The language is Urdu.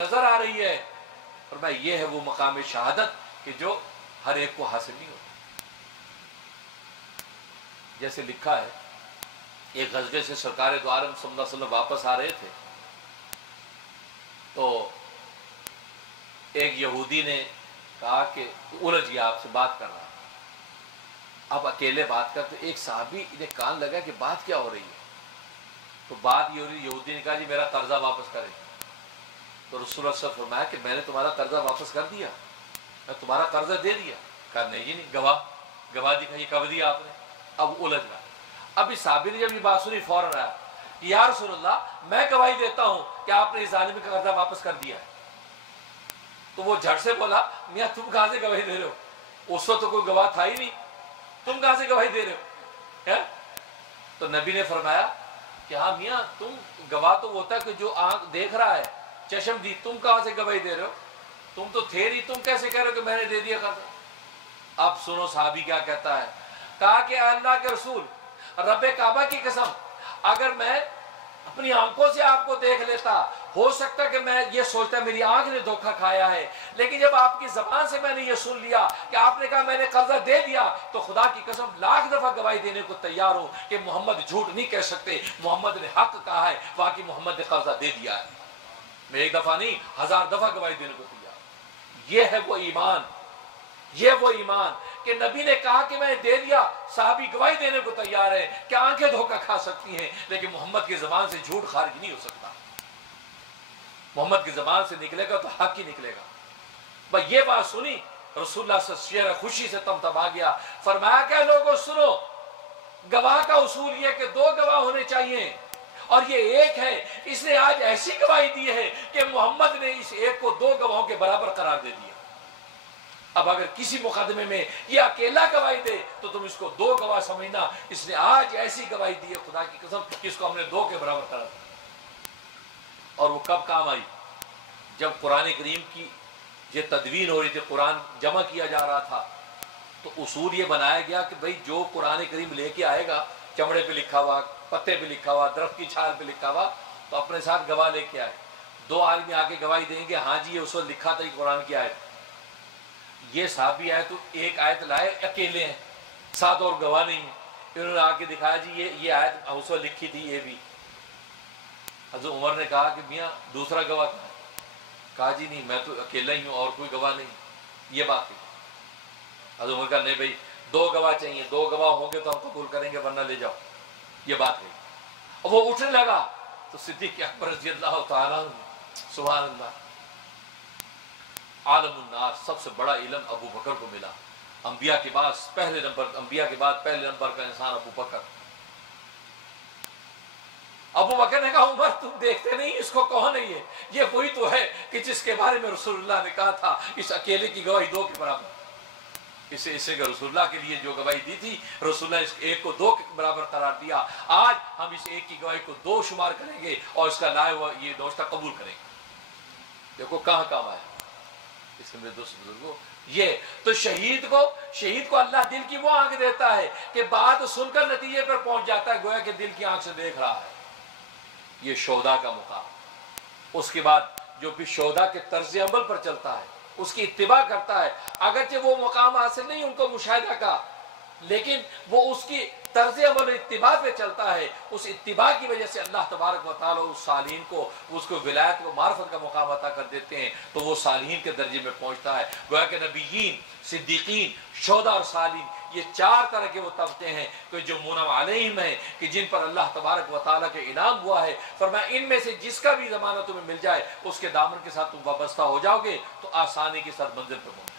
نظر آ رہی ہے، فرمایا یہ ہے وہ مقام شہادت کہ جو ہر ایک کو حاصل نہیں ہوتا۔ جیسے لکھا ہے ایک غزوے سے سرکار دو عالم صلی اللہ علیہ وسلم واپس آ رہے تھے، تو ایک یہودی نے کہا کہ الجھ گیا، آپ سے بات کر رہا ہے، اب اکیلے بات کرتے، ایک صحابی نے کان لگا کہ بات کیا ہو رہی ہے، تو بات یہ ہو رہی، یہودی نے کہا جی میرا قرضہ واپس کریں، تو رسول اللہ صلی اللہ علیہ وسلم فرمایا کہ میں نے تمہارا قرضہ واپس کر دیا، میں تمہارا قرضہ دے دیا، کہا نہیں جی نہیں، گواہ دکھائیے، کب دیا آپ نے؟ اب الجھ گیا۔ اب اس صحابی نے جب یہ بات سنی فوراً آیا کہ یا رسول اللہ میں گواہی دیتا ہوں کہ آپ نے اس ظالم کا قرضہ واپس کر دیا ہے۔ تو وہ جھٹ سے بولا میاں تم کہاں سے گواہی دے رہے ہو؟ اس وقت تو کوئی گواہ تھا ہی نہیں، تم کہاں سے گواہی دے رہے ہو؟ تو نبی نے فرمایا کہ ہاں میاں تم گواہ تو ہوتا ہے کہ جو آنکھ دیکھ رہا ہے، چشم دی، تم کہاں سے گواہی دے رہے ہو؟ تم تو تھے نہیں، تم کیسے کہہ رہے ہو کہ میں نے دے دیا قرضہ؟ اب سنو صحابی کیا کہتا ہے، کہا کہ اللہ کے رسول، رب کعبہ کی قسم، اگر میں اپنی آنکھوں سے آپ کو دیکھ لیتا، ہو سکتا کہ میں یہ سوچتا میری آنکھ نے دھوکہ کھایا ہے، لیکن جب آپ کی زبان سے میں نے یہ سن لیا کہ آپ نے کہا میں نے قرضہ دے دیا، تو خدا کی قسم لاکھ دفعہ گواہی دینے کو تیار ہوں کہ محمد جھوٹ نہیں کہہ سکتے، محمد نے حق کہا ہے، واقعی محمد نے قرضہ دے دیا ہے، میں ایک دفعہ نہیں 1000 دفعہ گواہی دینے کو تیار۔ یہ ہے وہ ایمان، یہ وہ ایمان کہ نبی نے کہا کہ میں نے دے دیا، صحابی گواہی دینے کو تیار ہے کہ آنکھیں دھوکہ کھا سکتی ہیں لیکن محمد کی زبان سے جھوٹ خارج نہیں ہو سکتا، محمد کی زبان سے نکلے گا تو حق ہی نکلے گا۔ بس یہ بات سنی رسول اللہ صلی اللہ علیہ وسلم خوشی سے تمتما گیا، فرمایا کہ لوگوں سنو، گواہ کا اصول یہ کہ 2 گواہ ہونے چاہیے اور یہ ایک ہے، اس نے آج ایسی گواہی دی ہے کہ محمد نے اس ایک کو 2 گواہوں کے برابر قرار دے دیا۔ اب اگر کسی مقدمے میں یہ اکیلا گواہی دے تو تم اس کو 2 گواہ سمجھنا، اس نے آج ایسی گواہی دی ہے خدا کی قسم کہ اس کو ہم نے 2 کے برابر قرار دیا۔ اور وہ کب کام آئی؟ جب قرآن کریم کی یہ تدوین ہو رہی تھی، قرآن جمع کیا جا رہا تھا، تو اصول یہ بنایا گیا کہ بھئی جو قرآن کریم لے کے آئے گا، چمڑے پہ لکھا ہوا، پتے پہ لکھا ہوا، درخت کی چھال پہ لکھا ہوا، تو اپنے ساتھ گواہ لے کے آئے۔ 2 آدمی آ کے گواہی دیں گے ہاں جی یہ اس وقت لکھا تھا یہ قرآن کی آیت۔ یہ صحابی آئے تو ایک آیت لائے، اکیلے ہیں، ساتھ اور گواہ نہیں ہیں، انہوں نے آ کے دکھایا جی یہ آیت اس وقت لکھی تھی یہ بھی۔ حضرت عمر نے کہا کہ میاں دوسرا گواہ کہاں ہے؟ کہا جی نہیں میں تو اکیلا ہی ہوں اور کوئی گواہ نہیں، یہ بات ہے۔ حضرت عمر کہا نہیں بھائی 2 گواہ چاہیے، 2 گواہ ہوں گے تو ہم قبول کریں گے ورنہ لے جاؤ، یہ بات ہے۔ اور وہ اٹھنے لگا تو صدیق اکبر رضی اللہ تعالیٰ عنہ، سبحان اللہ، عالم الناس، سب سے بڑا علم ابو بکر کو ملا، انبیاء کے بعد پہلے نمبر کا انسان ابو بکر۔ ابو بکر نے کہا عمر تم دیکھتے نہیں اس کو کون ہے، یہ وہی تو ہے کہ جس کے بارے میں رسول اللہ نے کہا تھا اس اکیلے کی گواہی 2 کے برابر، اسے رسول اللہ کے لیے جو گواہی دی تھی رسول اللہ اس ایک کو 2 کے برابر قرار دیا، آج ہم اس ایک کی گواہی کو 2 شمار کریں گے اور اس کا لائے ہوا یہ نوشتہ قبول کریں گے۔ دیکھو کہاں کام آیا اس میں دوست بزرگوں، یہ تو شہید کو اللہ دل کی وہ آنکھ دیتا ہے کہ بات سن کر نتیجے پر پہنچ جاتا ہے، گویا کہ دل کی آنکھ سے دیکھ رہا ہے، یہ شہداء کا مقام۔ اس کے بعد جو بھی شہداء کے طرز عمل پر چلتا ہے، اس کی اتباع کرتا ہے، اگرچہ وہ مقام حاصل نہیں ان کو مشاہدہ کا، لیکن وہ اس کی طرز عمل اتباع پہ چلتا ہے، اس اتباع کی وجہ سے اللہ تبارک و تعالیٰ اس صالحین کو، اس کو ولایت و معرفت کا مقام عطا کر دیتے ہیں، تو وہ صالحین کے درجے میں پہنچتا ہے۔ گویا کہ نبیین، صدیقین، شہداء اور صالحین یہ 4 طرح کے وہ طبقے ہیں کہ جو منعم علیہم ہیں، کہ جن پر اللہ تبارک و تعالیٰ کے انعام ہوا ہے۔ فرمایا ان میں سے جس کا بھی زمانہ تمہیں مل جائے اس کے دامن کے ساتھ تم وابستہ ہو جاؤ گے تو آسانی کے ساتھ منزل پر پہنچ